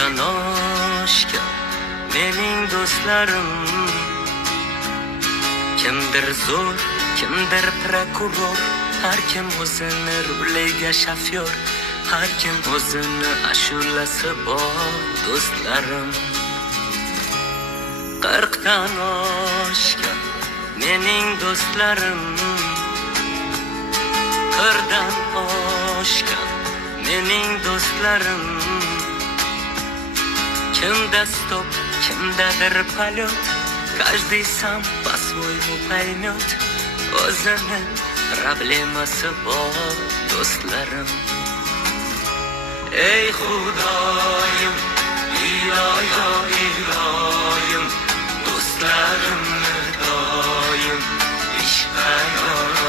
Qirqdan oshgan mening do'stlarim, kimdir zo'r, kimdir prokuror, har kim o'zini ruliga shofyor, har kim o'zini ashulasi bor do'stlarim. Qirqdan oshgan mening do'stlarim, qirqdan oshgan mening do'stlarim, kimda stop, kimdadir полет, каждый сам по-своему поймет, o'zini problemasi bor do'stlarim. Ey Xudoyim, iloyo iloyim, do'stlarimni doim ishqa yor